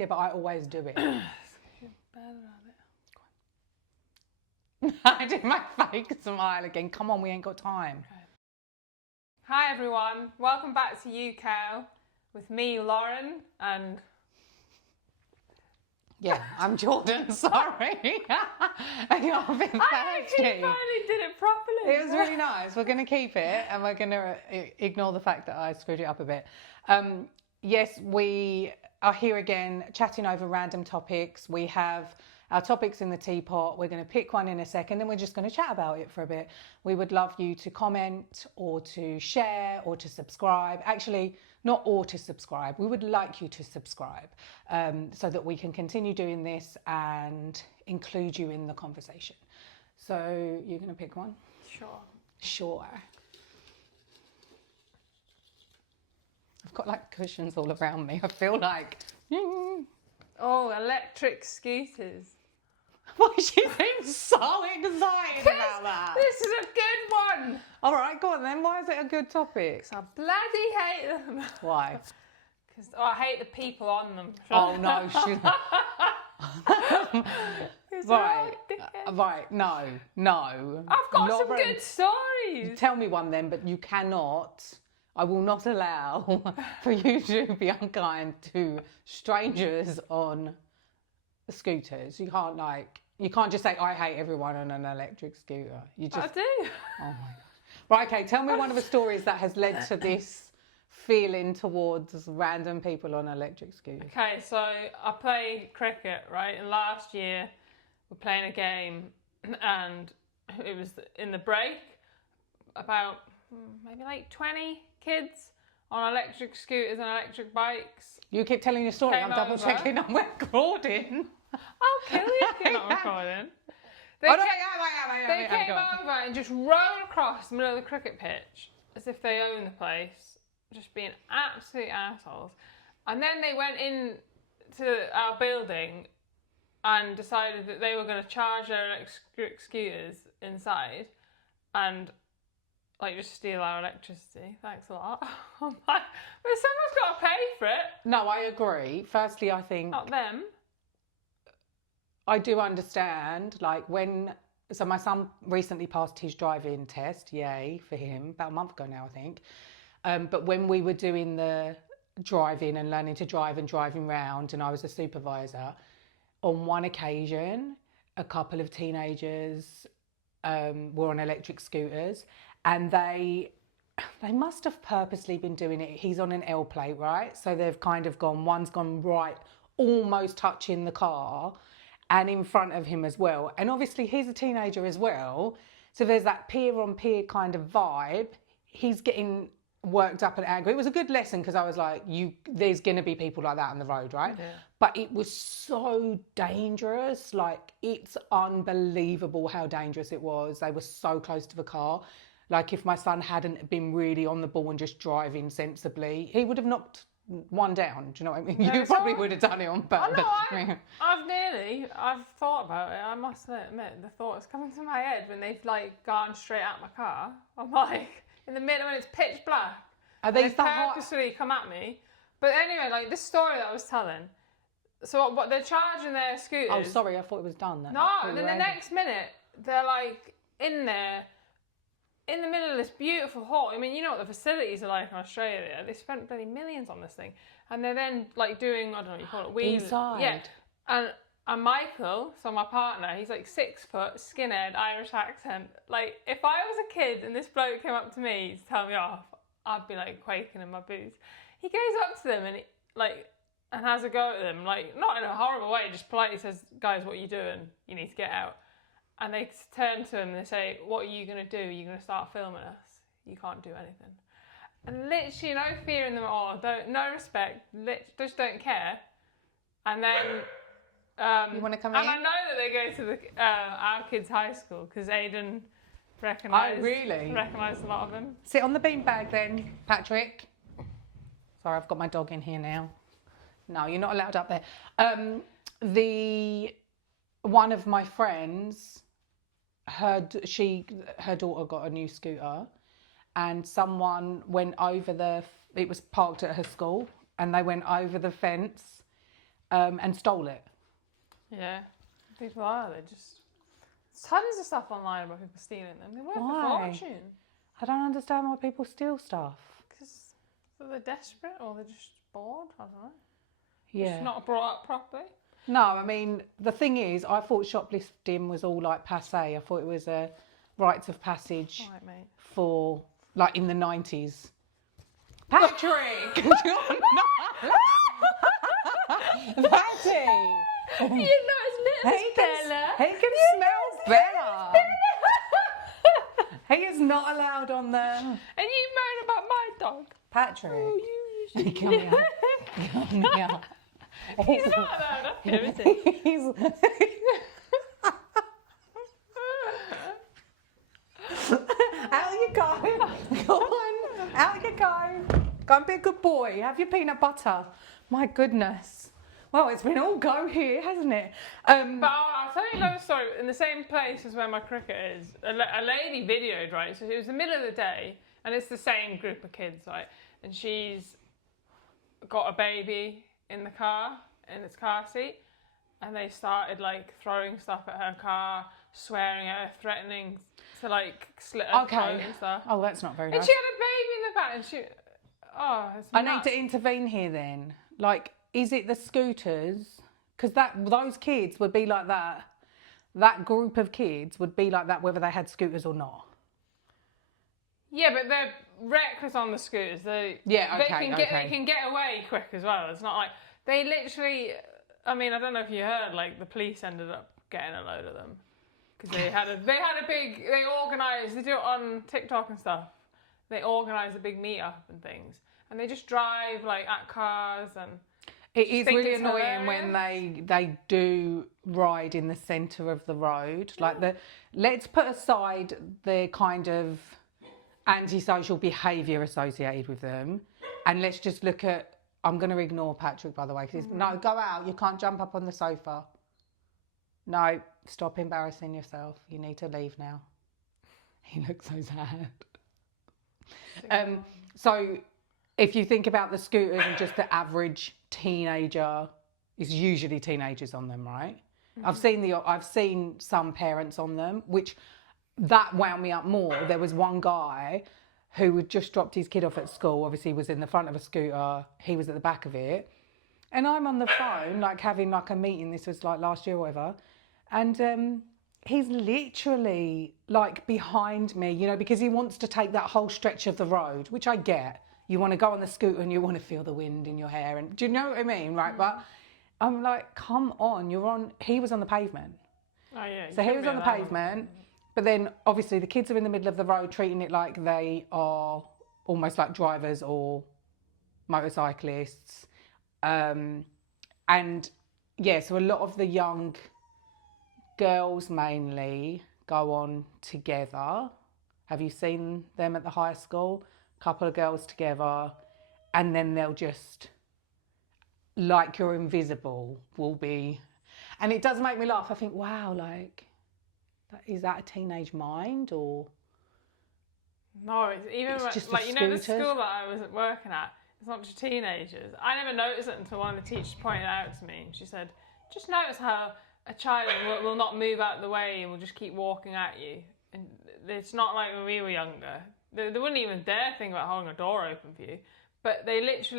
Yeah, but I always do it. I did my fake smile again. Come on, we ain't got time. Okay. Hi everyone, welcome back to UK with me, Lauren, and... Yeah, I'm Jordan, sorry. I got a bit thirsty. I actually finally did it properly. It was really nice. We're going to keep it and we're going to ignore the fact that I screwed it up a bit. Yes, we are here again chatting over random topics. We have our topics in the teapot. We're going to pick one in a second and we're just going to chat about it for a bit. We would love you to comment or to share or to subscribe. Actually, not or to subscribe. We would like you to subscribe so that we can continue doing this and include you in the conversation. So you're going to pick one? Sure. Sure. I've got like cushions all around me. I feel like... Oh, electric scooters. Why she seems so excited about that? This is a good one. All right, go on then. Why is it a good topic? I bloody hate them. Why? Because I hate the people on them. Oh no, she... Right, right, no. I've got some good stories. Tell me one then, but you cannot... I will not allow for you to be unkind to strangers on scooters. You can't just say, I hate everyone on an electric scooter. You just... I do. Oh my God. Right, okay, tell me one of the stories that has led to this feeling towards random people on electric scooters. Okay, so I play cricket, right? And last year we're playing a game and it was in the break, about maybe like 20 kids on electric scooters and electric bikes. You keep telling your story, I'm double checking I'm recording. I'll kill you if you're not recording. They came over and just rode across the middle of the cricket pitch as if they own the place, just being absolute assholes. And then they went in to our building and decided that they were going to charge their electric scooters inside and like just steal our electricity. Thanks a lot. I'm like, well, someone's got to pay for it. No, I agree. Firstly, I think... Not them. I do understand, like so my son recently passed his driving test, yay for him, about a month ago now, I think. But when we were doing the driving and learning to drive and driving round, and I was a supervisor, on one occasion, a couple of teenagers were on electric scooters, and they must have purposely been doing it. He's on an L plate, right? So they've kind of one's gone right, almost touching the car, and in front of him as well. And obviously he's a teenager as well. So there's that peer on peer kind of vibe. He's getting worked up and angry. It was a good lesson because I was like, there's going to be people like that on the road, right? Yeah. But it was so dangerous. Like, it's unbelievable how dangerous it was. They were so close to the car. Like, if my son hadn't been really on the ball and just driving sensibly, he would have knocked one down. Do you know what I mean? No, you probably would have done it on purpose. I've thought about it. I must admit, the thought has come into my head when they've like gone straight at my car. I'm like, in the middle when it's pitch black. Are they purposely come at me? But anyway, like this story that I was telling. So what they're charging their scooters. Oh, sorry, I thought it was done. No, and then the next minute they're like in there. In the middle of this beautiful hall. I mean, you know what the facilities are like in Australia. They spent bloody millions on this thing. And they're then like doing, I don't know what you call it, wheels. Inside. Yeah. And Michael, so my partner, he's like 6 foot, skinhead, Irish accent. Like, if I was a kid and this bloke came up to me to tell me off, I'd be like quaking in my boots. He goes up to them and has a go at them, like, not in a horrible way, just politely says, guys, what are you doing? You need to get out. And they turn to him and they say, what are you going to do? Are you going to start filming us? You can't do anything. And literally no fear in them at all. No respect. Just don't care. And then... you want to come in? in? And I know that they go to our kids' high school because Aiden recognised a lot of them. Sit on the beanbag then, Patrick. Sorry, I've got my dog in here now. No, you're not allowed up there. One of my friends... her daughter got a new scooter and someone went over it was parked at her school and they went over the fence and stole it. Yeah. People are. They just tons of stuff online about people stealing them. They're worth Why? a fortune. I don't understand why people steal stuff. Because they're desperate or they're just bored. I don't know. Yeah. Just not brought up properly. No, I mean, the thing is, I thought shoplifting was all like passe. I thought it was a rites of passage Right, mate. for, like, in the 90s. Patrick! You're not allowed. Patty! You're not as lit as Bella. He can smell Bella. He is not allowed on the... And you moan about my dog. Patrick. Oh, you He come here. Come here. He's not allowed up here, is he? He's... Out you go. Go on. Out you go. Go and be a good boy. Have your peanut butter. My goodness. Well, it's been all go here, hasn't it? But I'll tell you another story. In the same place as where my cricket is, a lady videoed, right? So it was the middle of the day, and it's the same group of kids, right? And she's got a baby in the car, in its car seat, and they started like throwing stuff at her car, swearing at her, threatening to like slit her throat and stuff. Oh, that's not very And nice. she had a baby in the back, and she, it's I nuts. need to intervene here then. Like, is it the scooters? Because those kids would be like that. That group of kids would be like that whether they had scooters or not. Yeah, but they're reckless on the scooters. They can get away quick as well. It's not like they literally. I mean, I don't know if you heard. Like the police ended up getting a load of them because they had a big. They organised. They do it on TikTok and stuff. They organise a big meetup and things, and they just drive like at cars and. It is think really it's annoying when they do ride in the centre of the road. Like let's put aside the kind of antisocial behaviour associated with them, and let's just look at. I'm going to ignore Patrick, by the way, because no, go out. You can't jump up on the sofa. No, stop embarrassing yourself. You need to leave now. He looks so sad. So, if you think about the scooters and just the average teenager, it's usually teenagers on them, right? Mm-hmm. I've seen some parents on them, which that wound me up more. There was one guy who had just dropped his kid off at school. Obviously, he was in the front of a scooter. He was at the back of it, and I'm on the phone, like having like a meeting. This was like last year or whatever, and he's literally like behind me, you know, because he wants to take that whole stretch of the road, which I get. You want to go on the scooter and you want to feel the wind in your hair, and do you know what I mean, right? But I'm like, come on, he was on the pavement. Oh yeah. So he was on the pavement, but then obviously the kids are in the middle of the road treating it like they are almost like drivers or motorcyclists. And yeah, so a lot of the young girls mainly go on together. Have you seen them at the high school? Couple of girls together, and then they'll just, like you're invisible, will be, and it does make me laugh. I think, wow, like, is that a teenage mind or? No, it's even just like the you know the scooters. school that I was working at. It's not just teenagers. I never noticed it until one of the teachers pointed it out to me. She said, "Just notice how a child will not move out of the way and will just keep walking at you." And it's not like when we were younger. They wouldn't even dare think about holding a door open for you, but they just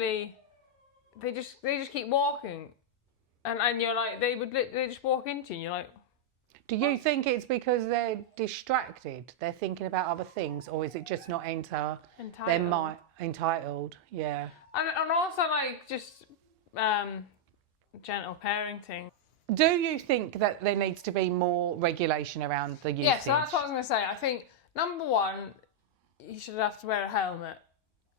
keep walking, and you're like they just walk into you. And you're like, do you think it's because they're distracted? They're thinking about other things, or is it just not enter their mind entitled? Yeah, and also like just gentle parenting. Do you think that there needs to be more regulation around the usage? Yeah, so that's what I was going to say. I think number one, you should have to wear a helmet.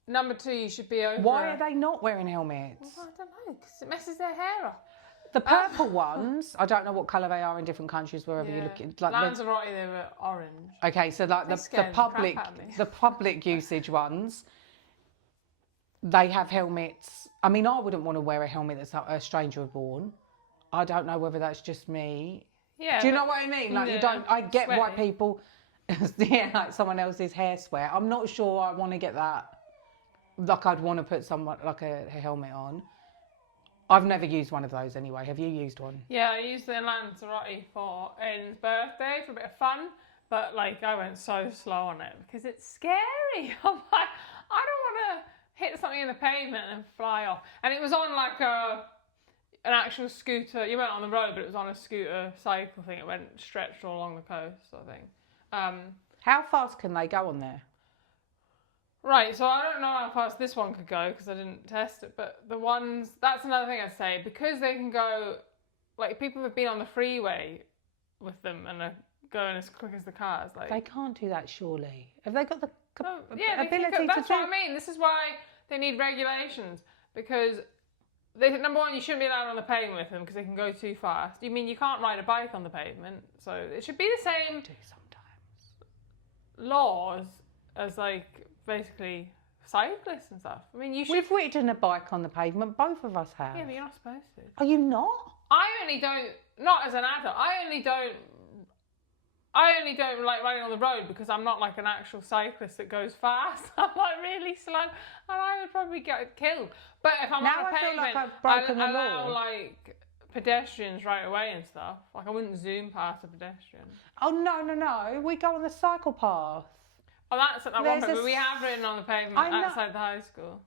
Number two, you should be over. Why are they not wearing helmets? Well, I don't know, because it messes their hair up. The purple ones, I don't know what colour they are in different countries wherever you look at. Like Lanzarote, they were orange. Okay, so like the public usage ones, they have helmets. I mean, I wouldn't want to wear a helmet that's a stranger had worn. I don't know whether that's just me. Yeah. Do you know what I mean? Like I get why people like someone else's hair sweat. I'm not sure I want to get that. Like I'd want to put someone like a helmet on. I've never used one of those anyway. Have you used one? Yeah, I used the Lanzarote for Aiden's birthday for a bit of fun, but like I went so slow on it because it's scary. I'm like, I don't want to hit something in the pavement and fly off. And it was on like an actual scooter. You went on the road, but it was on a scooter cycle thing. It went stretched all along the coast, I think. How fast can they go on there? Right, so I don't know how fast this one could go because I didn't test it, but the ones, that's another thing I'd say, because they can go, like people have been on the freeway with them and are going as quick as the cars. Like They can't do that, surely. Have they got the yeah, ability to that's do? what I mean. This is why they need regulations, because number one, you shouldn't be allowed on the pavement with them because they can go too fast. You mean you can't ride a bike on the pavement, so it should be the same Do sometimes. laws as like basically cyclists and stuff. I mean, you should. We've ridden a bike on the pavement. Both of us have. Yeah, but you're not supposed to. Are you not? I only don't, not as an adult. I only don't like riding on the road because I'm not like an actual cyclist that goes fast. I'm like really slow, and I would probably get killed. But if I'm Now on a I feel like pavement, I've broken I the allow law. like pedestrians right away and stuff. Like I wouldn't zoom past a pedestrian. Oh, no. We go on the cycle path. Oh, that's at one There's point, a but we have ridden on the pavement I know- outside the high school.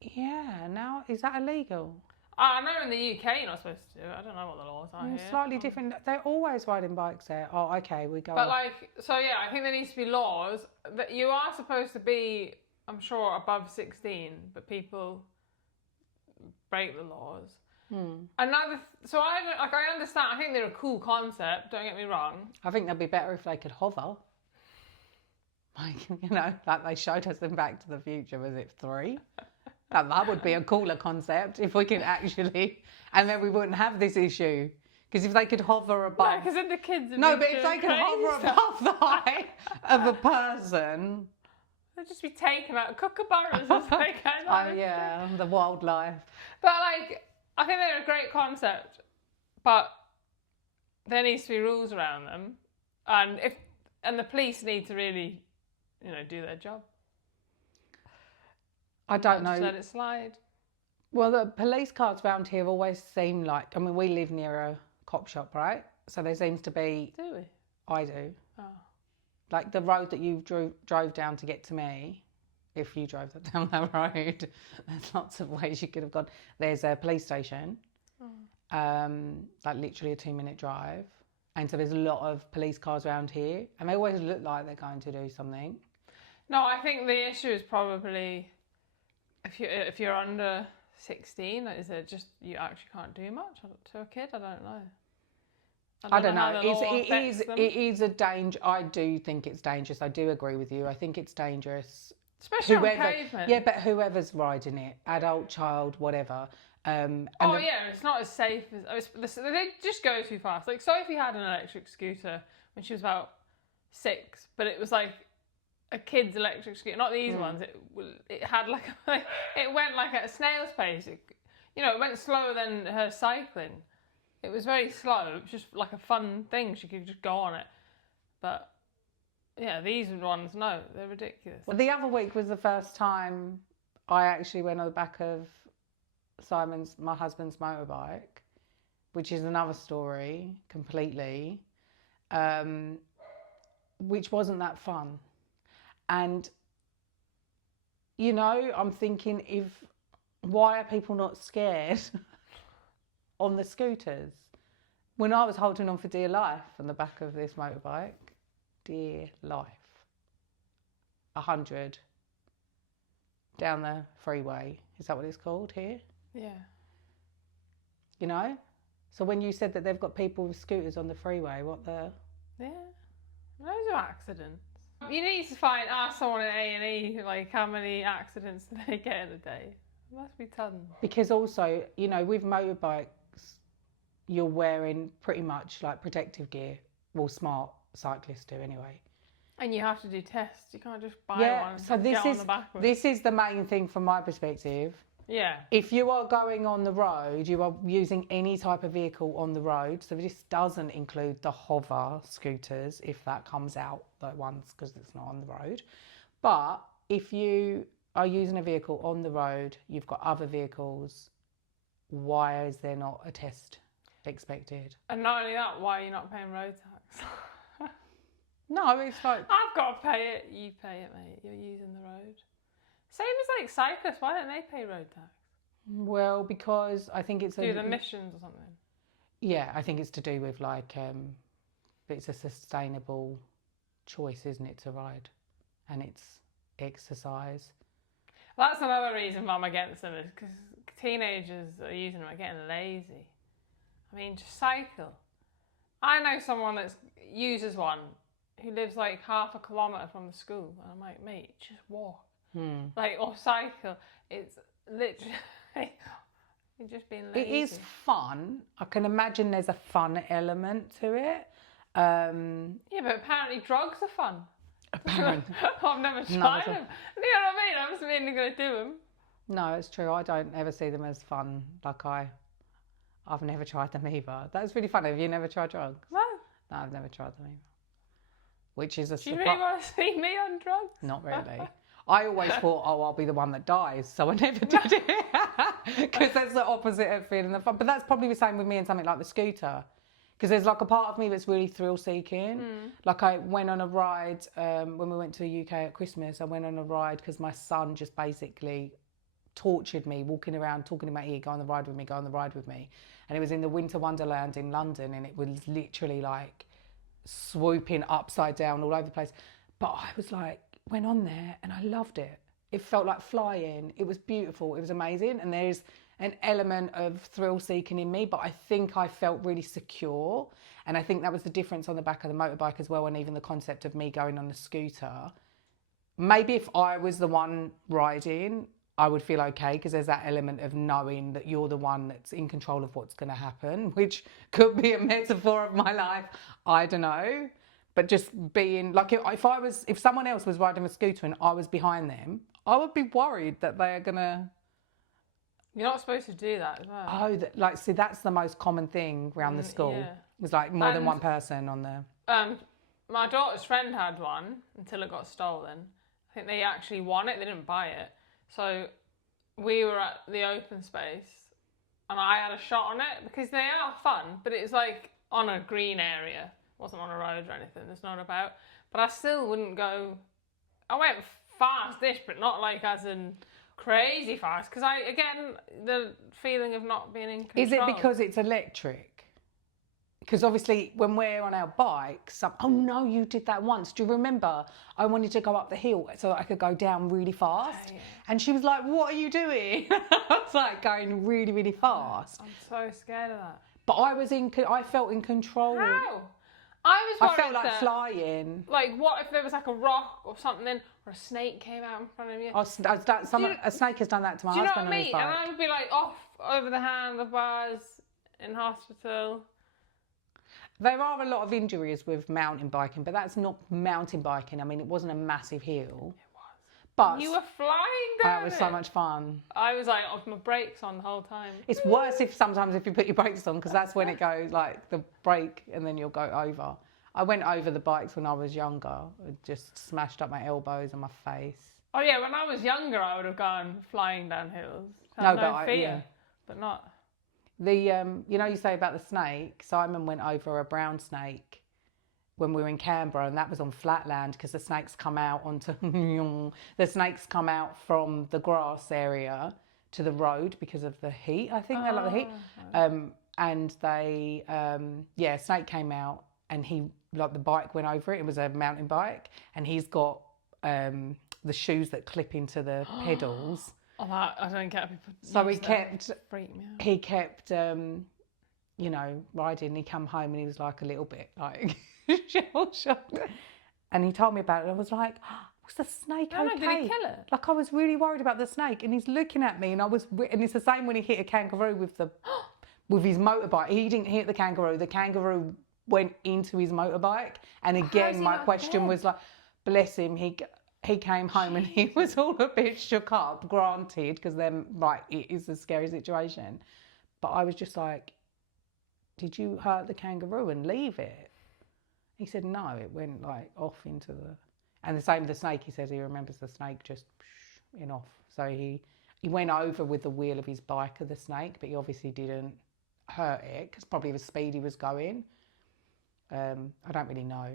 Yeah, now, is that illegal? I know in the UK you're not supposed to do it. I don't know what the laws are here. Slightly different. They're always riding bikes there. Oh, okay, we go But on. like, so yeah, I think there needs to be laws that you are supposed to be, I'm sure, above 16, but people break the laws. So I understand. I think they're a cool concept. Don't get me wrong. I think they'd be better if they could hover. Like, like they showed us in Back to the Future, was it 3? That would be a cooler concept if we could actually, and then we wouldn't have this issue. Because if they could hover above... Because then the kids... No, but if they could hover above the height of a person... They'd just be taken out, kookaburras as they go. Oh, yeah, the wildlife. But like, I think they're a great concept, but there needs to be rules around them. And the police need to really, do their job. I don't know. Just let it slide. Well, the police cars around here always seem like... I mean, we live near a cop shop, right? So there seems to be... Do we? I do. Oh. Like the road that you drove down to get to me, if you drove down that road, there's lots of ways you could have gone. There's a police station, like literally a 2-minute drive. And so there's a lot of police cars around here, and they always look like they're going to do something. No, I think the issue is probably if you're under 16, is it just you actually can't do much to a kid? I don't know. I don't know. How the law affects them. It is a danger. I do think it's dangerous. I do agree with you. I think it's dangerous. Especially on pavement. Yeah, but whoever's riding it, adult, child, whatever. It's not as safe as... they just go too fast. Like, Sophie had an electric scooter when she was about 6, but it was like a kid's electric scooter, not these ones. It had like... it went like at a snail's pace. It went slower than her cycling. It was very slow. It was just like a fun thing. She could just go on it. But, yeah, these ones, no, they're ridiculous. Well, the other week was the first time I actually went on the back of my husband's motorbike, which is another story completely, which wasn't that fun. And, I'm thinking, why are people not scared on the scooters? When I was holding on for dear life on the back of this motorbike, dear life, 100 down the freeway. Is that what it's called here? Yeah. So when you said that they've got people with scooters on the freeway, what the... Yeah. Loads of accidents. You need to ask someone at A&E, like, how many accidents do they get in a day? There must be tons. Because also, with motorbikes, you're wearing pretty much like protective gear. Well, smart cyclists do anyway. And you have to do tests. You can't just buy one and so get on the back of it. this is the main thing from my perspective. Yeah. If you are going on the road, you are using any type of vehicle on the road. So this doesn't include the hover scooters, if that comes out, that one's because it's not on the road. But if you are using a vehicle on the road, you've got other vehicles why is there not a test expected? And not only that, why are you not paying road tax? No, it's like... I've got to pay it. You pay it, mate. You're using the road. Same as like cyclists. Why don't they pay road tax? Well, because I think it's... Do the emissions or something? Yeah, I think it's to do with like... it's a sustainable choice, isn't it, to ride? And it's exercise. Well, that's another reason why I'm against them, is because teenagers are using them are getting lazy. I mean, just cycle. I know someone that uses one who lives like half a kilometre from the school, and I'm like, mate, just walk. Like, or cycle. It's literally you're just being lazy. It is fun. I can imagine there's a fun element to it. Yeah, but apparently drugs are fun. Apparently. I've never tried them. You know what I mean? I wasn't really going to do them. No, it's true. I don't ever see them as fun. Like I've never tried them either. That's really funny. Have you never tried drugs? No. No, I've never tried them either. Which is a Do you really want to see me on drugs? Not really. I always thought, oh, I'll be the one that dies, so I never did it. Because that's the opposite of feeling the fun. But that's probably the same with me and something like the scooter. Because there's like a part of me that's really thrill-seeking. Like I went on a ride when we went to the UK at Christmas. I went on a ride because my son just basically tortured me, walking around, talking in my ear, go on the ride with me, go on the ride with me. And it was in the Winter Wonderland in London, and it was literally like swooping upside down all over the place. But I was like, went on there and I loved it. It felt like flying. It was beautiful. It was amazing. And there's an element of thrill seeking in me, but I think I felt really secure. And I think that was the difference on the back of the motorbike as well. And even the concept of me going on the scooter. Maybe if I was the one riding, I would feel okay, because there's that element of knowing that you're the one that's in control of what's going to happen, which could be a metaphor of my life. I don't know. But just being like, if someone else was riding a scooter and I was behind them, I would be worried that they are going to... You're not supposed to do that as well. Oh, see, that's the most common thing around the school. Yeah. It was like more than one person on the... My daughter's friend had one until it got stolen. I think they actually won it. They didn't buy it. So we were at the open space and I had a shot on it, because they are fun, but it's like on a green area. It wasn't on a road or anything. There's not about. But I still wouldn't go... I went fast-ish, but not like as in... crazy fast, because again, the feeling of not being in control. Is it because it's electric? Because obviously when we're on our bikes, oh no, you did that once. Do you remember? I wanted to go up the hill so that I could go down really fast. Oh, yeah. And she was like, what are you doing? I was like going really, really fast. I'm so scared of that. But I felt in control. How? I was worried I felt like flying. Like, what if there was like a rock or something, or a snake came out in front of you? A snake has done that to my husband on his bike. Do you know what I mean? And I would be like off over the handlebars in hospital. There are a lot of injuries with mountain biking, but that's not mountain biking. I mean, it wasn't a massive hill. It was. But you were flying down it was so much fun. I was like off my brakes on the whole time. It's worse sometimes if you put your brakes on, because that's when it goes like the brake and then you'll go over. I went over the bikes when I was younger. It just smashed up my elbows and my face. Oh yeah, when I was younger, I would have gone flying down hills. But not. You say about the snake. Simon went over a brown snake when we were in Canberra, and that was on flatland, because the snakes come out from the grass area to the road because of the heat. I think they like the heat. And they, snake came out, and the bike went over it. It was a mountain bike, and he's got the shoes that clip into the pedals. Oh, I don't get people. So he kept riding. He come home and he was like a little bit like shell shocked. And he told me about it. I was like, was the snake okay? Did he kill it? Like, I was really worried about the snake, and he's looking at me, and and it's the same when he hit a kangaroo with his motorbike. He didn't hit the kangaroo. The kangaroo went into his motorbike. And again, my question was like, bless him. He came home and he was all a bit shook up, granted, because then, it is a scary situation. But I was just like, did you hurt the kangaroo and leave it? He said, no, it went off into the... And the same with the snake, he says he remembers the snake just in off. So he he went over with the wheel of his bike of the snake, but he obviously didn't hurt it because probably the speed he was going. I don't really know.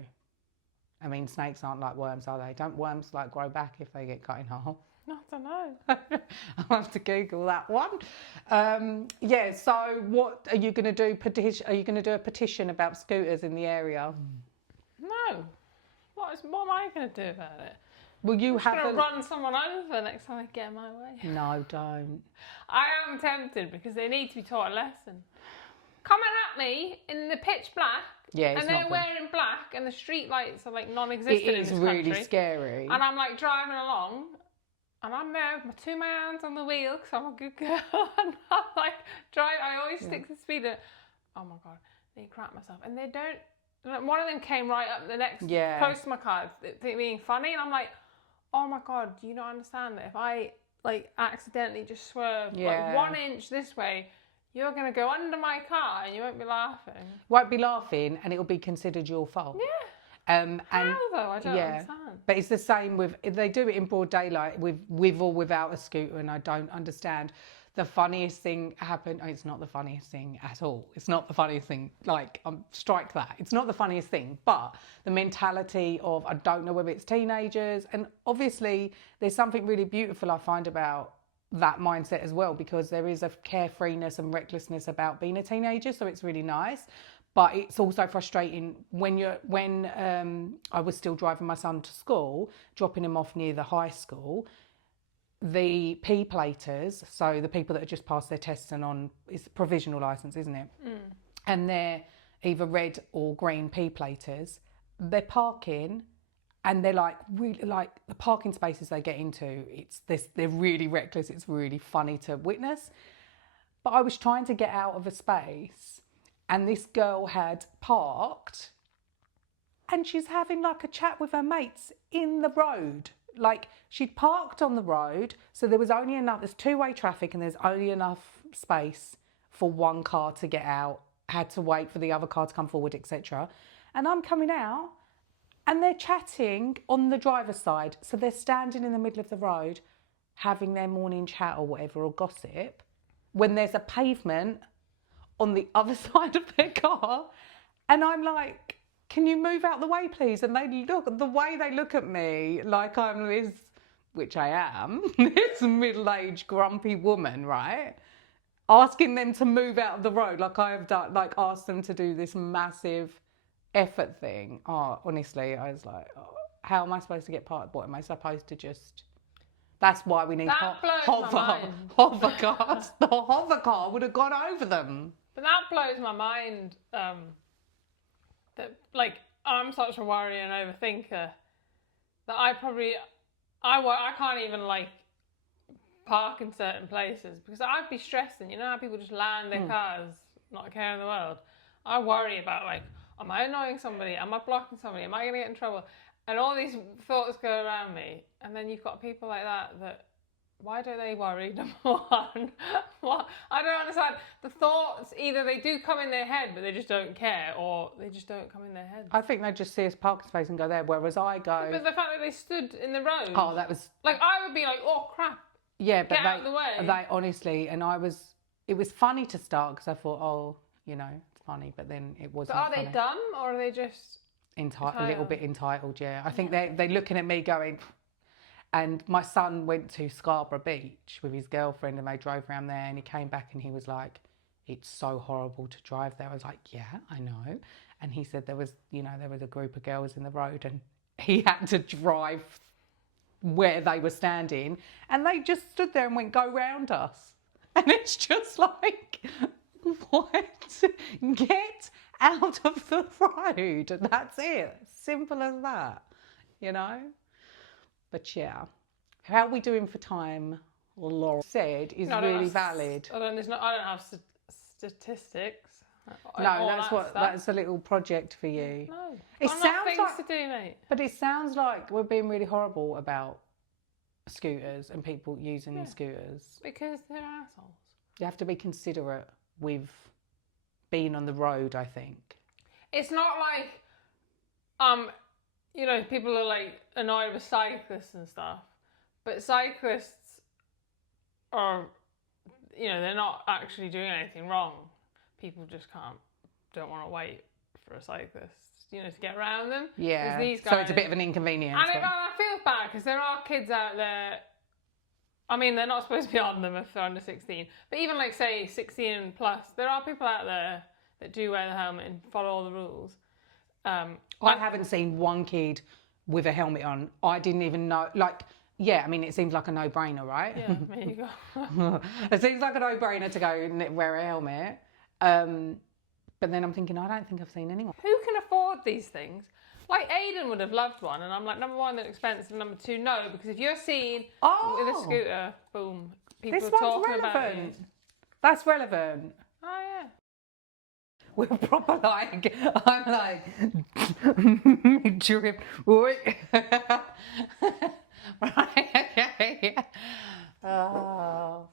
I mean, snakes aren't like worms, are they? Don't worms like grow back if they get cut in half? I don't know. I'll have to Google that one. Yeah, so what are you going to do? Are you going to do a petition about scooters in the area? No. What am I going to do about it? Will you have I'm going to run someone over next time I get in my way. No, don't. I am tempted because they need to be taught a lesson. Coming at me in the pitch black, Yeah, it's and not they're good. wearing black, and the street lights are like non-existent in It this is really country. scary. And I'm like driving along, and I'm there with my hands on the wheel because I'm a good girl, and I'm like driving. I always stick to the speed. Oh my god, I need to crap myself. And they don't. One of them came right up the next close to my car, being funny, and I'm like, oh my god, do you not understand that if I like accidentally just swerve like 1 inch this way, you're going to go under my car and you won't be laughing. Won't be laughing, and it'll be considered your fault. Yeah. And how though? I don't understand. But it's the same with, they do it in broad daylight with or without a scooter, and I don't understand. The funniest thing happened. Oh, it's not the funniest thing at all. It's not the funniest thing. Like, strike that. It's not the funniest thing. But the mentality of, I don't know whether it's teenagers, and obviously there's something really beautiful I find about that mindset as well, because there is a carefreeness and recklessness about being a teenager. So it's really nice. But it's also frustrating when I was still driving my son to school, dropping him off near the high school. The P-platers, so the people that have just passed their tests and on, it's provisional licence, isn't it? And they're either red or green P-platers. They're parking, and they're like really, like the parking spaces they get into. They're really reckless. It's really funny to witness. But I was trying to get out of a space, and this girl had parked, and she's having like a chat with her mates in the road. Like, she'd parked on the road, so there was only enough, there's two-way traffic and there's only enough space for one car to get out, had to wait for the other car to come forward, etc. And I'm coming out, and they're chatting on the driver's side. So they're standing in the middle of the road, having their morning chat or whatever, or gossip, when there's a pavement on the other side of their car. And I'm like, can you move out the way, please? And the way they look at me like I'm this, which I am, this middle-aged grumpy woman, right? Asking them to move out of the road like I have done, like asked them to do this massive effort thing. Oh, honestly, I was like, oh, how am I supposed to get part? What am I supposed to just? That's why we need hover cars. The hover car would have gone over them. But that blows my mind. That like I'm such a worrier and overthinker that I can't even like park in certain places because I'd be stressing. You know how people just land their cars, not a care in the world. I worry about like, am I annoying somebody? Am I blocking somebody? Am I going to get in trouble? And all these thoughts go around me. And then you've got people like that why don't they worry, number one? What? I don't understand. The thoughts, either they do come in their head, but they just don't care, or they just don't come in their head. I think they just see us parking space and go there, whereas I go... But the fact that they stood in the road... Oh, that was... Like, I would be like, oh, crap. Yeah, but get out of the way. They honestly... And it was funny to start, because I thought, oh, you know, it's funny, but then it wasn't. But are they dumb, or are they just... A little bit entitled, yeah. I think they're looking at me going... And my son went to Scarborough Beach with his girlfriend and they drove around there, and he came back and he was like, it's so horrible to drive there. I was like, yeah, I know. And he said there was a group of girls in the road and he had to drive where they were standing, and they just stood there and went, go round us. And it's just like, what? Get out of the road. That's it. Simple as that, you know? But yeah, how are we doing for time? Laura said is really valid. I don't have statistics. No, that's a little project for you. No, it sounds things like, to do, mate. But it sounds like we're being really horrible about scooters and people using scooters because they're assholes. You have to be considerate with being on the road, I think. It's not like you know, people are like annoyed with cyclists and stuff, but cyclists or, you know, they're not actually doing anything wrong. People just don't want to wait for a cyclist, you know, to get around them. Yeah. These guys, So it's a bit of an inconvenience. And I feel bad because there are kids out there. I mean, they're not supposed to be on them if they're under 16. But even like, say, 16 and plus, there are people out there that do wear the helmet and follow all the rules. I haven't seen one kid with a helmet on. I didn't even know, like, yeah, I mean, it seems like a no-brainer, right? Yeah, there you go. It seems like a no-brainer to go and wear a helmet. But then I'm thinking, I don't think I've seen anyone. Who can afford these things? Like, Aiden would have loved one, and I'm like, number one, they're expensive, number two, no, because if you're seen with a scooter, boom, people This are one's talking relevant. about you. That's relevant. Oh, yeah. We're proper like, I'm like, drip, right, okay. Oh.